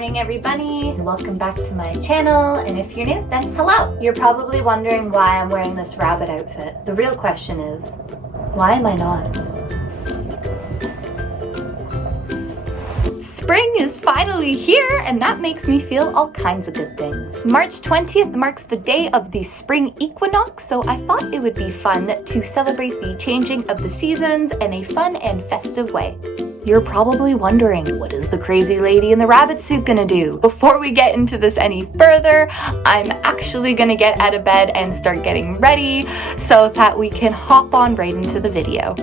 morning everybody, and welcome back to my channel, and if you're new, then hello! You're probably wondering why I'm wearing this rabbit outfit. The real question is, why am I not? Spring is finally here, and that makes me feel all kinds of good things. March 20th marks the day of the spring equinox, so I thought it would be fun to celebrate the changing of the seasons in a fun and festive way. You're probably wondering, what is the crazy lady in the rabbit suit gonna do? Before we get into this any further, I'm actually gonna get out of bed and start getting ready so that we can hop on right into the video.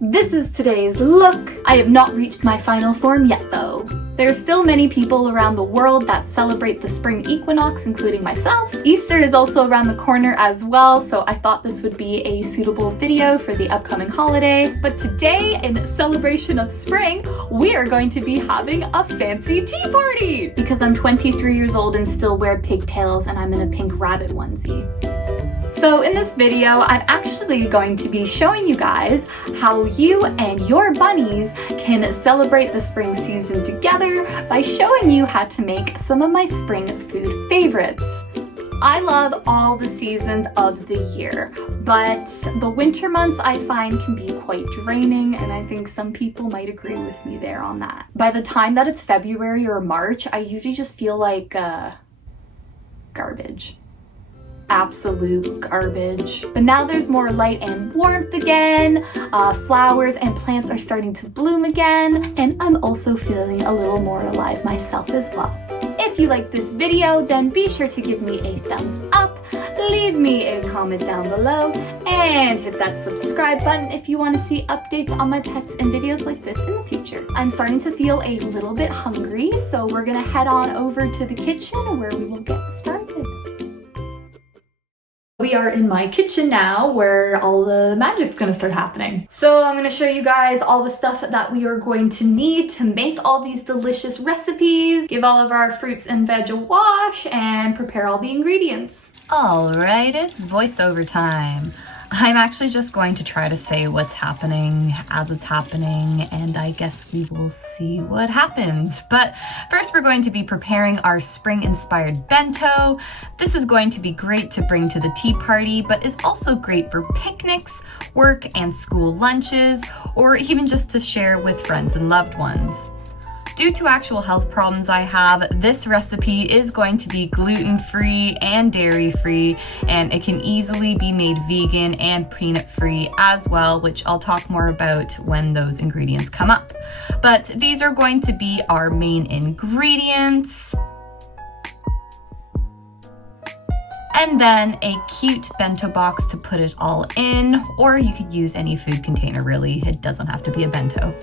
This is today's look. I have not reached my final form yet though. There are still many people around the world that celebrate the spring equinox, including myself. Easter is also around the corner as well, so I thought this would be a suitable video for the upcoming holiday. But today, in celebration of spring, we are going to be having a fancy tea party! Because I'm 23 years old and still wear pigtails and I'm in a pink rabbit onesie. So in this video, I'm actually going to be showing you guys how you and your bunnies can celebrate the spring season together by showing you how to make some of my spring food favorites. I love all the seasons of the year, but the winter months I find can be quite draining, and I think some people might agree with me there on that. By the time that it's February or March, I usually just feel like garbage. Absolute garbage. But now there's more light and warmth again, flowers and plants are starting to bloom again, and I'm also feeling a little more alive myself as well. If you like this video, then be sure to give me a thumbs up, leave me a comment down below, and hit that subscribe button if you want to see updates on my pets and videos like this in the future. I'm starting to feel a little bit hungry, so we're gonna head on over to the kitchen where we will get started. We are in my kitchen now where all the magic's gonna start happening. So I'm gonna show you guys all the stuff that we are going to need to make all these delicious recipes, give all of our fruits and veg a wash, and prepare all the ingredients. All right, it's voiceover time. I'm actually just going to try to say what's happening as it's happening, and I guess we will see what happens. But first we're going to be preparing our spring-inspired bento. This is going to be great to bring to the tea party, but is also great for picnics, work and school lunches, or even just to share with friends and loved ones. Due to actual health problems I have, this recipe is going to be gluten-free and dairy-free, and it can easily be made vegan and peanut-free as well, which I'll talk more about when those ingredients come up. But these are going to be our main ingredients. And then a cute bento box to put it all in, or you could use any food container really, it doesn't have to be a bento.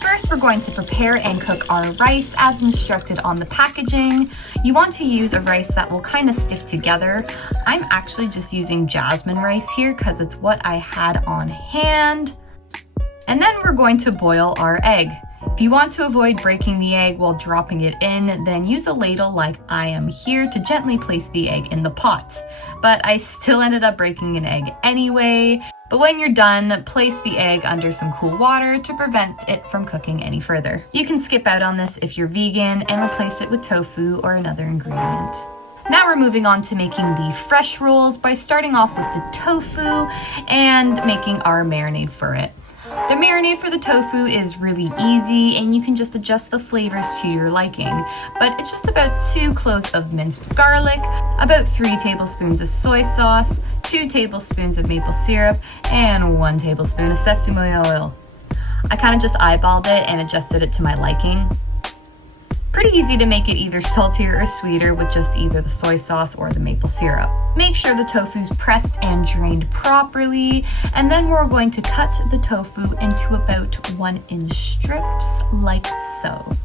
First, we're going to prepare and cook our rice as instructed on the packaging. You want to use a rice that will kind of stick together. I'm actually just using jasmine rice here because it's what I had on hand. And then we're going to boil our egg. If you want to avoid breaking the egg while dropping it in, then use a ladle like I am here to gently place the egg in the pot. But I still ended up breaking an egg anyway. But when you're done, place the egg under some cool water to prevent it from cooking any further. You can skip out on this if you're vegan and replace it with tofu or another ingredient. Now we're moving on to making the fresh rolls by starting off with the tofu and making our marinade for it. The marinade for the tofu is really easy and you can just adjust the flavors to your liking, but it's just about 2 cloves of minced garlic, about 3 tablespoons of soy sauce, 2 tablespoons of maple syrup, and 1 tablespoon of sesame oil. I kind of just eyeballed it and adjusted it to my liking. Pretty easy to make it either saltier or sweeter with just either the soy sauce or the maple syrup. Make sure the tofu's pressed and drained properly, and then we're going to cut the tofu into about 1-inch strips like so.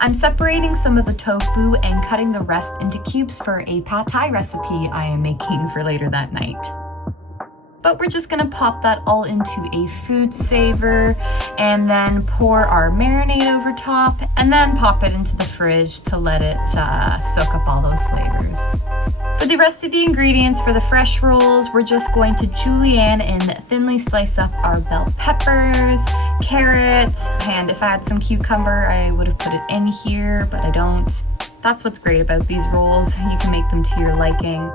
I'm separating some of the tofu and cutting the rest into cubes for a pad thai recipe I am making for later that night. but we're just gonna pop that all into a food saver and then pour our marinade over top and then pop it into the fridge to let it soak up all those flavors. For the rest of the ingredients for the fresh rolls, we're just going to julienne and thinly slice up our bell peppers, carrot, and if I had some cucumber, I would have put it in here, but I don't. That's what's great about these rolls. You can make them to your liking.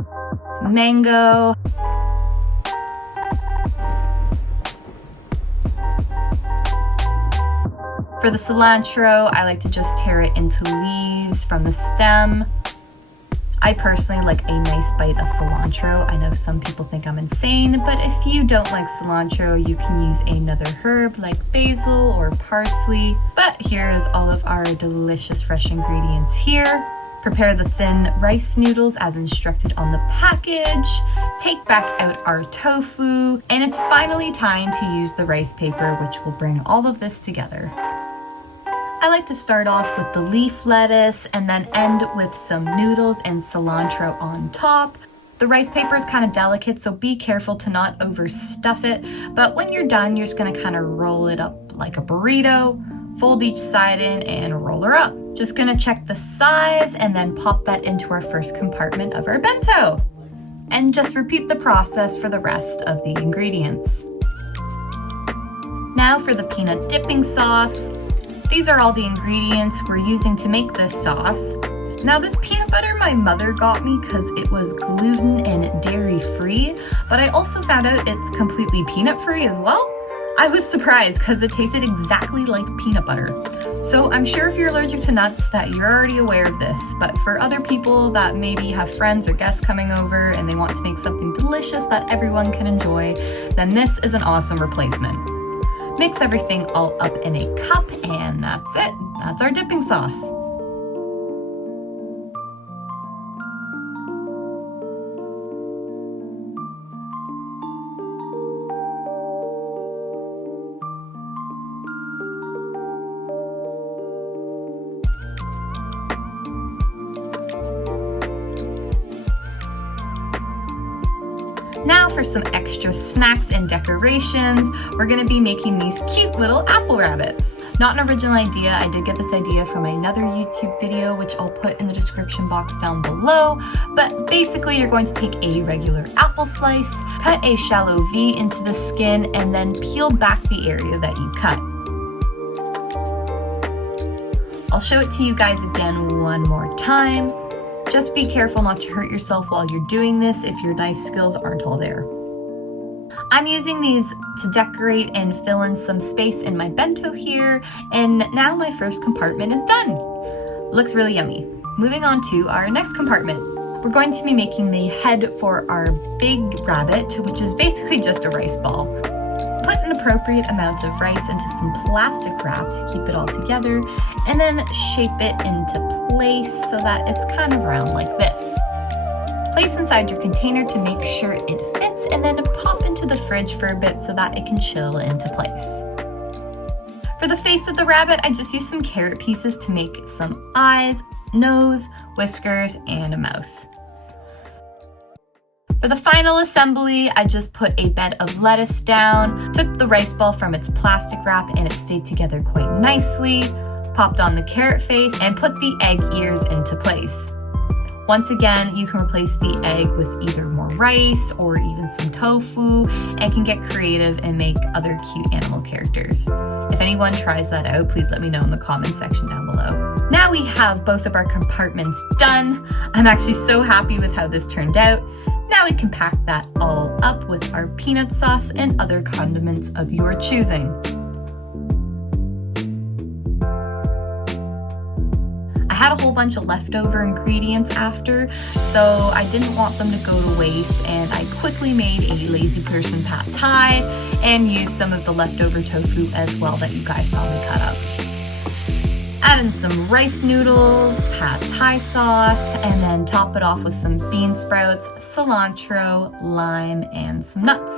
Mango. For the cilantro, I like to just tear it into leaves from the stem. I personally like a nice bite of cilantro. I know some people think I'm insane, but if you don't like cilantro, you can use another herb like basil or parsley. But here is all of our delicious fresh ingredients here. Prepare the thin rice noodles as instructed on the package. Take back out our tofu, and it's finally time to use the rice paper, which will bring all of this together. I like to start off with the leaf lettuce and then end with some noodles and cilantro on top. The rice paper is kind of delicate, so be careful to not overstuff it. But when you're done, you're just gonna kind of roll it up like a burrito, fold each side in and roll her up. Just gonna check the size and then pop that into our first compartment of our bento. And just repeat the process for the rest of the ingredients. Now for the peanut dipping sauce. These are all the ingredients we're using to make this sauce. Now this peanut butter my mother got me because it was gluten and dairy free, but I also found out it's completely peanut free as well. I was surprised because it tasted exactly like peanut butter. So I'm sure if you're allergic to nuts that you're already aware of this, but for other people that maybe have friends or guests coming over and they want to make something delicious that everyone can enjoy, then this is an awesome replacement. Mix everything all up in a cup and that's it. That's our dipping sauce. Now for some extra snacks and decorations, we're gonna be making these cute little apple rabbits. Not an original idea, I did get this idea from another YouTube video, which I'll put in the description box down below. But basically you're going to take a regular apple slice, cut a shallow V into the skin, and then peel back the area that you cut. I'll show it to you guys again one more time. Just be careful not to hurt yourself while you're doing this if your knife skills aren't all there. I'm using these to decorate and fill in some space in my bento here, and now my first compartment is done. Looks really yummy. Moving on to our next compartment. We're going to be making the head for our big rabbit, which is basically just a rice ball. Put an appropriate amount of rice into some plastic wrap to keep it all together, and then shape it into place so that it's kind of round like this. Place inside your container to make sure it fits, and then pop into the fridge for a bit so that it can chill into place. For the face of the rabbit, I just used some carrot pieces to make some eyes, nose, whiskers, and a mouth. For the final assembly, I just put a bed of lettuce down, took the rice ball from its plastic wrap and it stayed together quite nicely, popped on the carrot face, and put the egg ears into place. Once again, you can replace the egg with either more rice or even some tofu and can get creative and make other cute animal characters. If anyone tries that out, please let me know in the comment section down below. Now we have both of our compartments done. I'm actually so happy with how this turned out. Now we can pack that all up with our peanut sauce and other condiments of your choosing. I had a whole bunch of leftover ingredients after, so I didn't want them to go to waste, and I quickly made a lazy person pad thai and used some of the leftover tofu as well that you guys saw me cut up. Add in some rice noodles, pad thai sauce, and then top it off with some bean sprouts, cilantro, lime, and some nuts.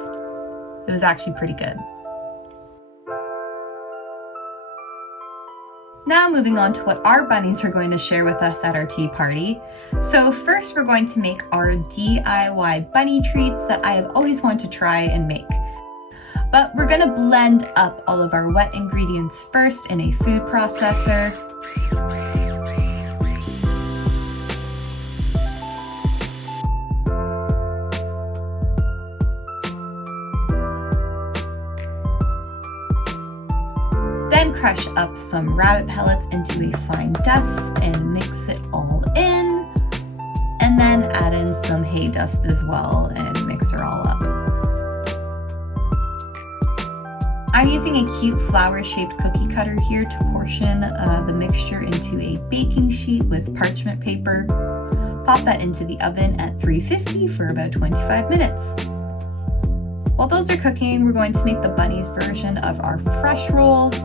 It was actually pretty good. Now moving on to what our bunnies are going to share with us at our tea party. So first we're going to make our DIY bunny treats that I have always wanted to try and make. But we're gonna blend up all of our wet ingredients first in a food processor. Then crush up some rabbit pellets into a fine dust and mix it all in. And then add in some hay dust as well and mix her all up. I'm using a cute flower-shaped cookie cutter here to portion the mixture into a baking sheet with parchment paper. Pop that into the oven at 350 for about 25 minutes. While those are cooking, we're going to make the bunnies version of our fresh rolls.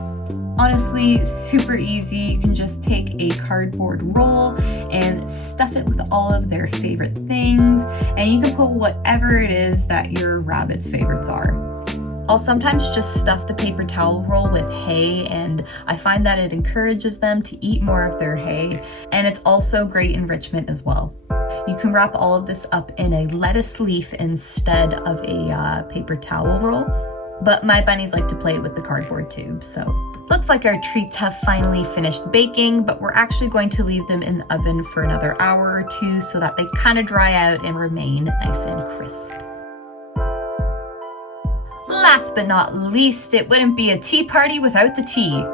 Honestly, super easy. You can just take a cardboard roll and stuff it with all of their favorite things, and you can put whatever it is that your rabbit's favorites are. I'll sometimes just stuff the paper towel roll with hay, and I find that it encourages them to eat more of their hay, and it's also great enrichment as well. You can wrap all of this up in a lettuce leaf instead of a paper towel roll, but my bunnies like to play with the cardboard tube, so. Looks like our treats have finally finished baking, but we're actually going to leave them in the oven for another hour or two so that they kind of dry out and remain nice and crisp. Last but not least, it wouldn't be a tea party without the tea.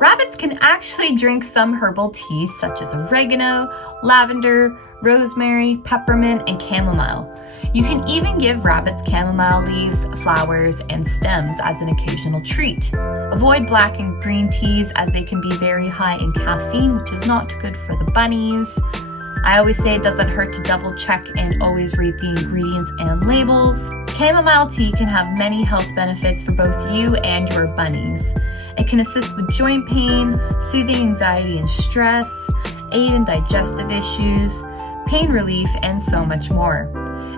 Rabbits can actually drink some herbal teas such as oregano, lavender, rosemary, peppermint, and chamomile. You can even give rabbits chamomile leaves, flowers, and stems as an occasional treat. Avoid black and green teas as they can be very high in caffeine, which is not good for the bunnies. I always say it doesn't hurt to double check and always read the ingredients and labels. Chamomile tea can have many health benefits for both you and your bunnies. It can assist with joint pain, soothing anxiety and stress, aid in digestive issues, pain relief, and so much more.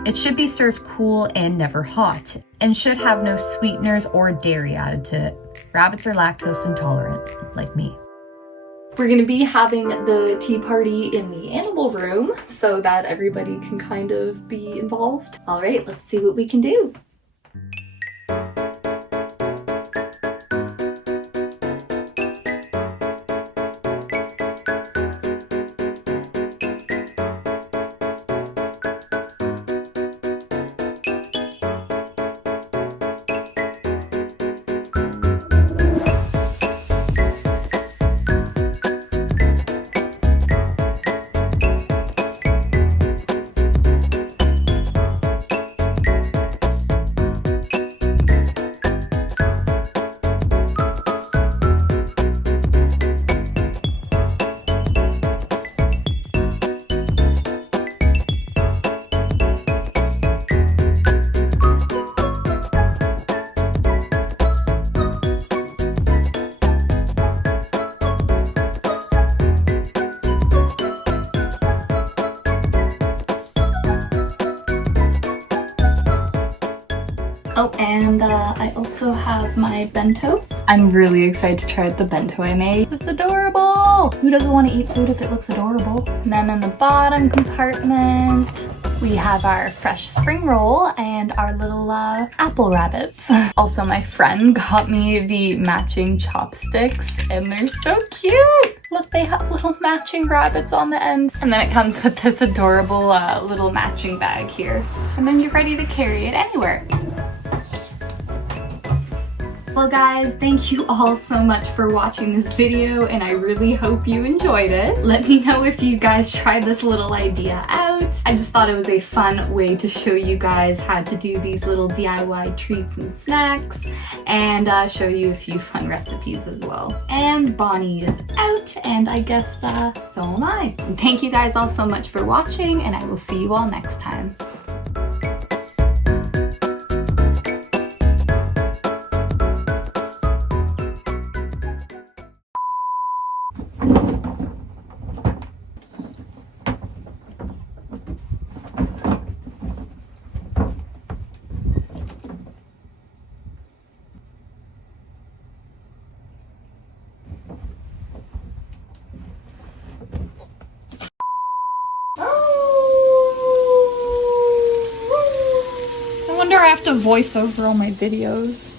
It should be served cool and never hot, and should have no sweeteners or dairy added to it. Rabbits are lactose intolerant, like me. We're gonna be having the tea party in the animal room so that everybody can kind of be involved. All right, let's see what we can do. Oh, and I also have my bento. I'm really excited to try the bento I made. It's adorable! Who doesn't want to eat food if it looks adorable? And then in the bottom compartment, we have our fresh spring roll and our little apple rabbits. Also, my friend got me the matching chopsticks, and they're so cute! Look, they have little matching rabbits on the end. And then it comes with this adorable little matching bag here. And then you're ready to carry it anywhere. Well guys, thank you all so much for watching this video, and I really hope you enjoyed it. Let me know if you guys tried this little idea out. I just thought it was a fun way to show you guys how to do these little DIY treats and snacks, and show you a few fun recipes as well. And Bonnie is out, and I guess so am I. And thank you guys all so much for watching, and I will see you all next time. have to voice over all my videos.